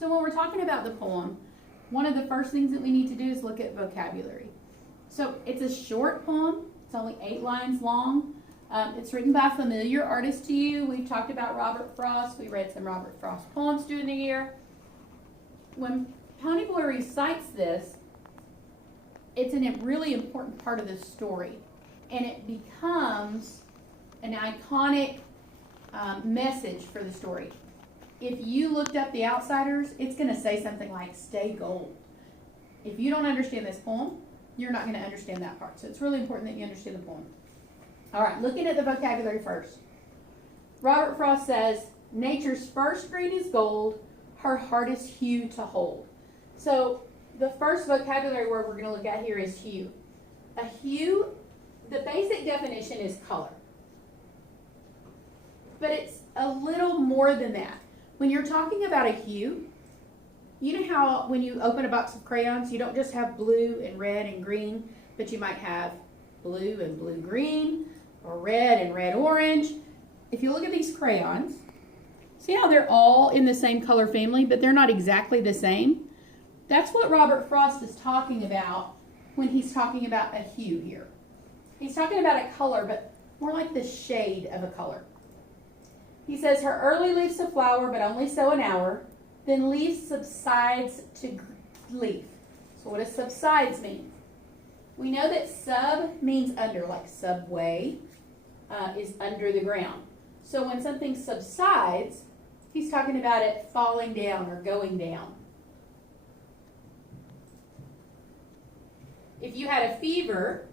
So when we're talking about the poem, one of the first things that we need to do is look at vocabulary. So it's a short poem. It's only 8 lines long. It's written by a familiar artist to you. We've talked about Robert Frost. We read some Robert Frost poems during the year. When Ponyboy recites this, it's a really important part of the story. And it becomes an iconic message for the story. If you looked up The Outsiders, it's going to say something like, stay gold. If you don't understand this poem, you're not going to understand that part. So it's really important that you understand the poem. All right, looking at the vocabulary first. Robert Frost says, nature's first green is gold, her hardest hue to hold. So the first vocabulary word we're going to look at here is hue. A hue, the basic definition is color. But it's a little more than that. When you're talking about a hue, you know how when you open a box of crayons, you don't just have blue and red and green, but you might have blue and blue-green, or red and red-orange. If you look at these crayons, see how they're all in the same color family, but they're not exactly the same? That's what Robert Frost is talking about when he's talking about a hue here. He's talking about a color, but more like the shade of a color. He says, her early leaves a flower, but only so an hour. Then leaf subsides to leaf. So what does subsides mean? We know that sub means under, like subway is under the ground. So when something subsides, he's talking about it falling down or going down. If you had a fever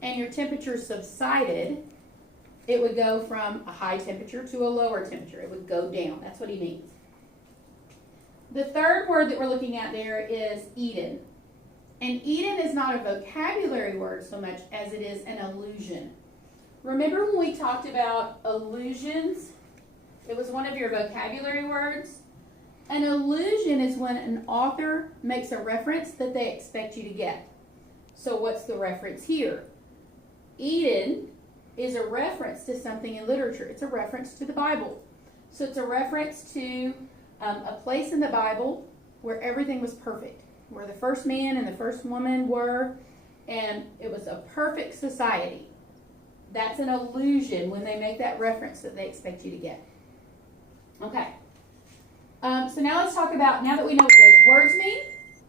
and your temperature subsided, it would go from a high temperature to a lower temperature. It would go down. That's what he means. The third word that we're looking at there is Eden. And Eden is not a vocabulary word so much as it is an allusion. Remember when we talked about allusions? It was one of your vocabulary words. An allusion is when an author makes a reference that they expect you to get. So what's the reference here? Eden is a reference to something in literature. It's a reference to the Bible. So it's a reference to a place in the Bible where everything was perfect, where the first man and the first woman were, and it was a perfect society. That's an allusion when they make that reference that they expect you to get. Okay. So now let's talk about, now that we know what those words mean,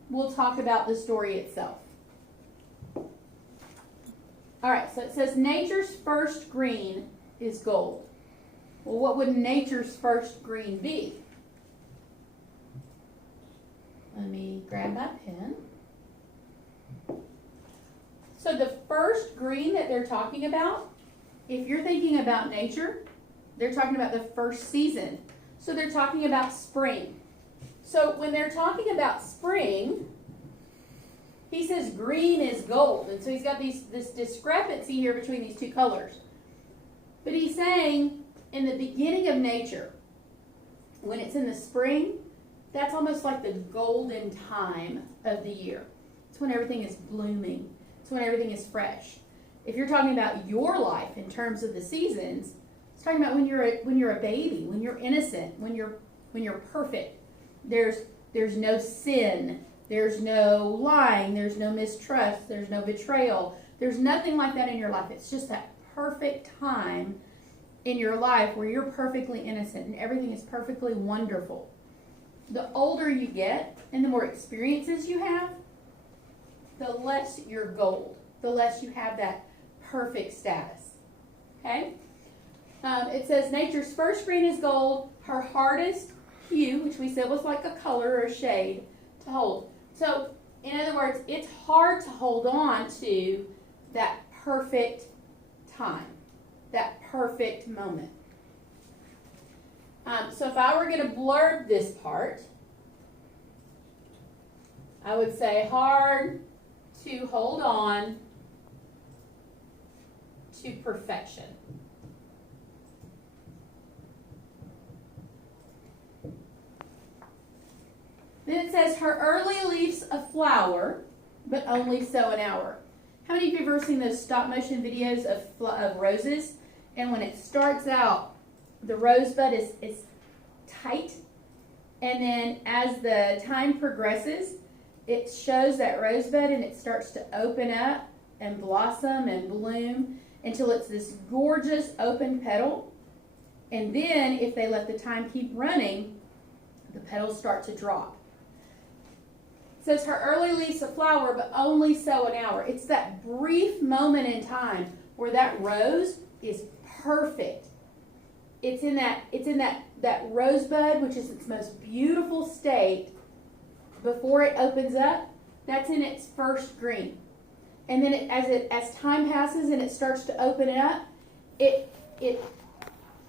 we'll talk about the story itself. All right, so it says nature's first green is gold. Well, what would nature's first green be? Let me grab my pen. So the first green that they're talking about, if you're thinking about nature, they're talking about the first season. So they're talking about spring. So when they're talking about spring, he says green is gold. And so he's got this discrepancy here between these two colors. But he's saying in the beginning of nature, when it's in the spring, that's almost like the golden time of the year. It's when everything is blooming. It's when everything is fresh. If you're talking about your life in terms of the seasons, it's talking about when you're a baby, when you're innocent, when you're perfect. There's no sin. There's no lying, there's no mistrust, there's no betrayal. There's nothing like that in your life. It's just that perfect time in your life where you're perfectly innocent and everything is perfectly wonderful. The older you get and the more experiences you have, the less you're gold, the less you have that perfect status. Okay? It says nature's first green is gold, her hardest hue, which we said was like a color or a shade, to hold. So, in other words, it's hard to hold on to that perfect time, that perfect moment. So if I were going to blurb this part, I would say hard to hold on to perfection. Then it says, her early leaves a flower, but only so an hour. How many of you have ever seen those stop motion videos of roses? And when it starts out, the rosebud is tight, And then as the time progresses, it shows that rosebud and it starts to open up and blossom and bloom until it's this gorgeous open petal. And then if they let the time keep running, the petals start to drop. It says her early leaves a flower, but only so an hour. It's that brief moment in time where that rose is perfect. It's in that rosebud, which is its most beautiful state before it opens up. That's in its first green. And then as time passes and it starts to open it up, it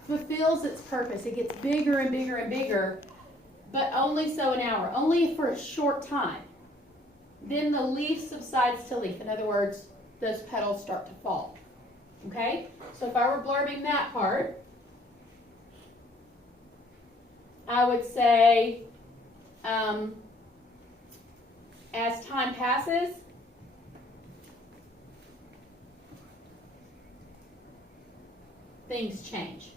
fulfills its purpose. It gets bigger and bigger and bigger, but only so an hour, only for a short time. Then the leaf subsides to leaf. In other words, those petals start to fall. Okay? So if I were blurbing that part, I would say, as time passes, things change.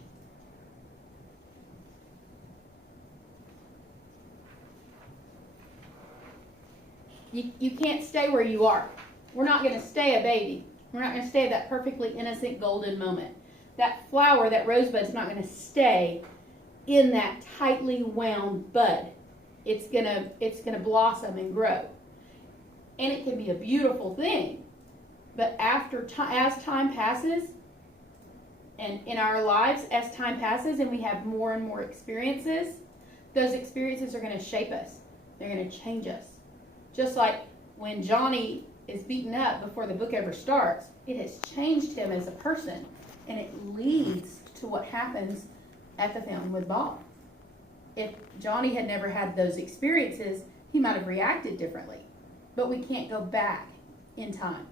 You can't stay where you are. We're not going to stay a baby. We're not going to stay at that perfectly innocent golden moment. That flower, that rosebud, is not going to stay in that tightly wound bud. It's gonna blossom and grow, and it can be a beautiful thing. But as time passes, and in our lives, as time passes, and we have more and more experiences, those experiences are going to shape us. They're going to change us. Just like when Johnny is beaten up before the book ever starts, it has changed him as a person, and it leads to what happens at the fountain with Bob. If Johnny had never had those experiences, he might have reacted differently. But we can't go back in time.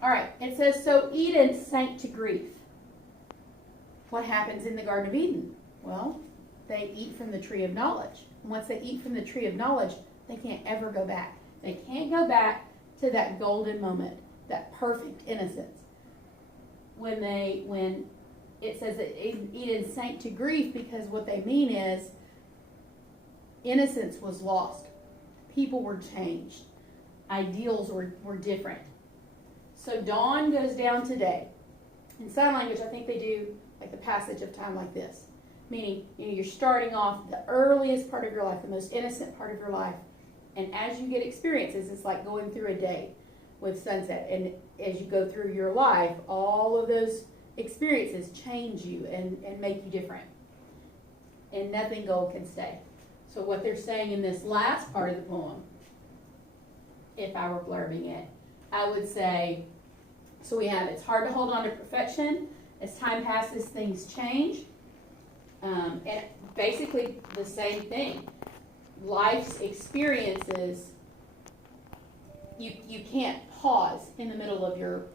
All right, it says, so Eden sank to grief. What happens in the Garden of Eden? Well, they eat from the tree of knowledge. And once they eat from the tree of knowledge, they can't ever go back. They can't go back to that golden moment, that perfect innocence. When it says that Eden sank to grief, because what they mean is innocence was lost. People were changed. Ideals were different. So dawn goes down today. In sign language, I think they do like the passage of time like this. Meaning, you're starting off the earliest part of your life, the most innocent part of your life. And as you get experiences, it's like going through a day with sunset. And as you go through your life, all of those experiences change you and make you different. And nothing gold can stay. So what they're saying in this last part of the poem, if I were blurbing it, I would say, so we have, it's hard to hold on to perfection. As time passes, things change. And basically the same thing. Life's experiences, you can't pause in the middle of your